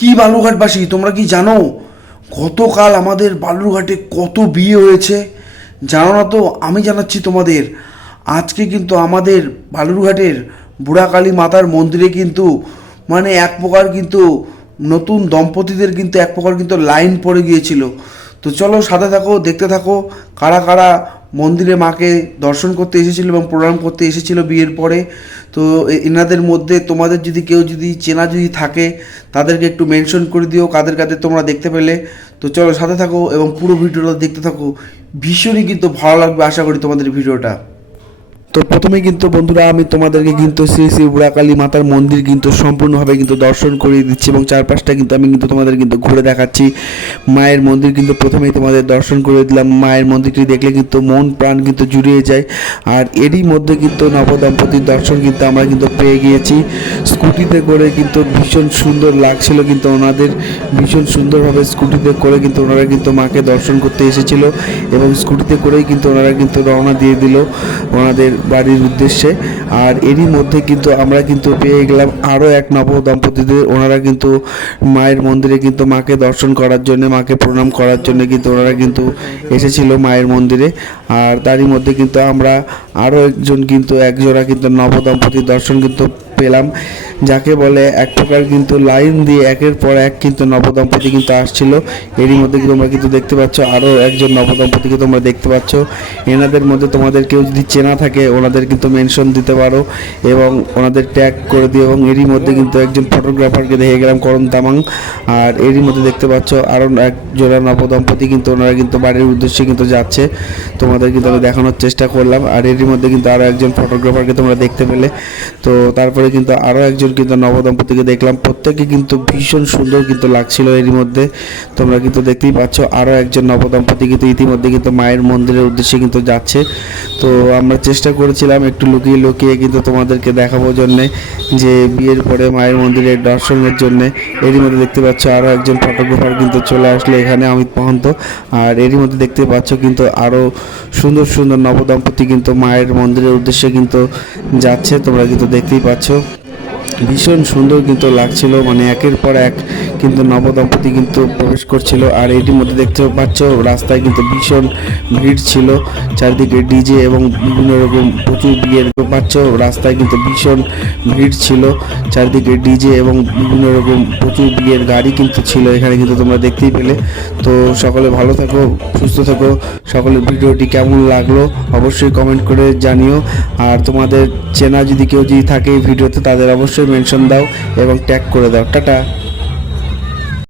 কি বালুরঘাটবাসী, তোমরা কি জানো গতকাল আমাদের বালুরঘাটে কত বিয়ে হয়েছে? জানো না তো? আমি জানাচ্ছি তোমাদের। আজকে কিন্তু আমাদের বালুরঘাটের বুড়াকালী মাতার মন্দিরে কিন্তু মানে এক প্রকার কিন্তু নতুন দম্পতিদের কিন্তু এক প্রকার কিন্তু লাইন পড়ে গিয়েছিল। তো চলো সাথে থাকো, দেখতে থাকো কারা কারা মন্দিরে মাকে দর্শন করতে এসেছিল এবং প্রণাম করতে এসেছিল বিয়ের পরে। তো এনাদের মধ্যে তোমাদের যদি কেউ যদি চেনা যদি থাকে তাদেরকে একটু মেনশন করে দিও কাদের কাদের তোমরা দেখতে পেলে। তো চলো সাথে থাকো এবং পুরো ভিডিওটা দেখতে থাকো, ভীষণই কিন্তু ভালো লাগবে আশা করি তোমাদের ভিডিওটা। তো প্রথমে কিন্তু বন্ধুরা আমি তোমাদেরকে কিন্তু শ্রী শ্রী বুড়াকালী মাতার মন্দির কিন্তু সম্পূর্ণভাবে কিন্তু দর্শন করিয়ে দিচ্ছি এবং চারপাশটা কিন্তু আমি কিন্তু তোমাদের কিন্তু ঘুরে দেখাচ্ছি। মায়ের মন্দির কিন্তু প্রথমেই তোমাদের দর্শন করে দিলাম। মায়ের মন্দিরটি দেখলে কিন্তু মন প্রাণ কিন্তু জুড়িয়ে যায়। আর এরই মধ্যে কিন্তু নবদম্পতির দর্শন কিন্তু আমরা কিন্তু পেয়ে গিয়েছি। স্কুটিতে করে কিন্তু ভীষণ সুন্দর লাগছিল, কিন্তু ওনাদের ভীষণ সুন্দরভাবে স্কুটিতে করে কিন্তু ওনারা কিন্তু মাকে দর্শন করতে এসেছিল এবং স্কুটিতে করেই কিন্তু ওনারা কিন্তু রওনা দিয়ে দিল ওনাদের বাড়ির উদ্দেশ্যে। আর এরই মধ্যে কিন্তু আমরা কিন্তু পেয়ে গেলাম আরও এক নবদম্পতিদের। ওনারা কিন্তু মায়ের মন্দিরে কিন্তু মাকে দর্শন করার জন্য, মাকে প্রণাম করার জন্য কিন্তু ওনারা কিন্তু এসেছিল মায়ের মন্দিরে। আর তারই মধ্যে কিন্তু আমরা আরও একজন কিন্তু একজোড়া কিন্তু নবদম্পতির দর্শন কিন্তু পেলাম, যাকে বলে এক প্রকার কিন্তু লাইন দিয়ে একের পর এক কিন্তু নবদম্পতি কিন্তু আসছিল। এরই মধ্যে তোমরা কিন্তু দেখতে পাচ্ছ আরও একজন নবদম্পতিকে তোমরা দেখতে পাচ্ছ। এনাদের মধ্যে তোমাদের কেউ যদি চেনা থাকে ওনাদের কিন্তু মেনশন দিতে পারো এবং ওনাদের ট্যাগ করে দিও। এবং এরই মধ্যে কিন্তু একজন ফটোগ্রাফারকে দেখে গেলাম, করণ তামাং। আর এরই মধ্যে দেখতে পাচ্ছ আরও এক জোড়া নবদম্পতি কিন্তু ওনারা কিন্তু বাড়ির উদ্দেশ্যে কিন্তু যাচ্ছে, তোমাদের কিন্তু আমি দেখানোর চেষ্টা করলাম। আর এরই মধ্যে কিন্তু আরও একজন ফটোগ্রাফারকে তোমরা দেখতে পেলে। তো তারপরে কিন্তু আরও একজন কিন্তু নবদম্পতিকে দেখলাম, প্রত্যেকে কিন্তু ভীষণ সুন্দর কিন্তু লাগছিল। এরই মধ্যে তোমরা কিন্তু দেখতেই পাচ্ছ আরও একজন নবদম্পতি কিন্তু ইতিমধ্যে কিন্তু মায়ের মন্দিরের উদ্দেশ্যে কিন্তু যাচ্ছে। তো আমরা চেষ্টা করেছিলাম একটু লুকিয়ে লুকিয়ে কিন্তু তোমাদেরকে দেখাবোর জন্যে যে বিয়ের পরে মায়ের মন্দিরের দর্শনের জন্যে। এরই মধ্যে দেখতে পাচ্ছ আরও একজন ফটোগ্রাফার কিন্তু চলে আসলো এখানে, অমিত মহন্ত। আর এরই মধ্যে দেখতে পাচ্ছ কিন্তু আরও সুন্দর সুন্দর নবদম্পতি কিন্তু মায়ের মন্দিরের উদ্দেশ্যে কিন্তু যাচ্ছে, তোমরা কিন্তু দেখতেই পাচ্ছ। ভীষণ সুন্দর কিন্তু লাগছিল, মানে একের পর এক কিন্তু নবদম্পতি কিন্তু প্রবেশ করছিল। আর এটির মধ্যে দেখতে পাচ্ছ রাস্তায় কিন্তু ভীষণ ভিড় ছিল, চারিদিকে ডিজে এবং বিভিন্ন রকম প্রচুর বিয়ের পাচ্ছ। রাস্তায় কিন্তু ভীষণ ভিড় ছিল, চারিদিকে ডিজে এবং বিভিন্ন রকম প্রচুর বিয়ের গাড়ি কিন্তু ছিল এখানে, কিন্তু তোমরা দেখতেই পেলে। তো সকলে ভালো থাকো, সুস্থ থাকো। সকলের ভিডিওটি কেমন লাগলো অবশ্যই কমেন্ট করে জানিও। আর তোমাদের চেনা যদি কেউ যদি থাকে এই ভিডিওতে তাদের অবশ্যই মেনশন দাও এবং ট্যাগ করে দাও। টাটা।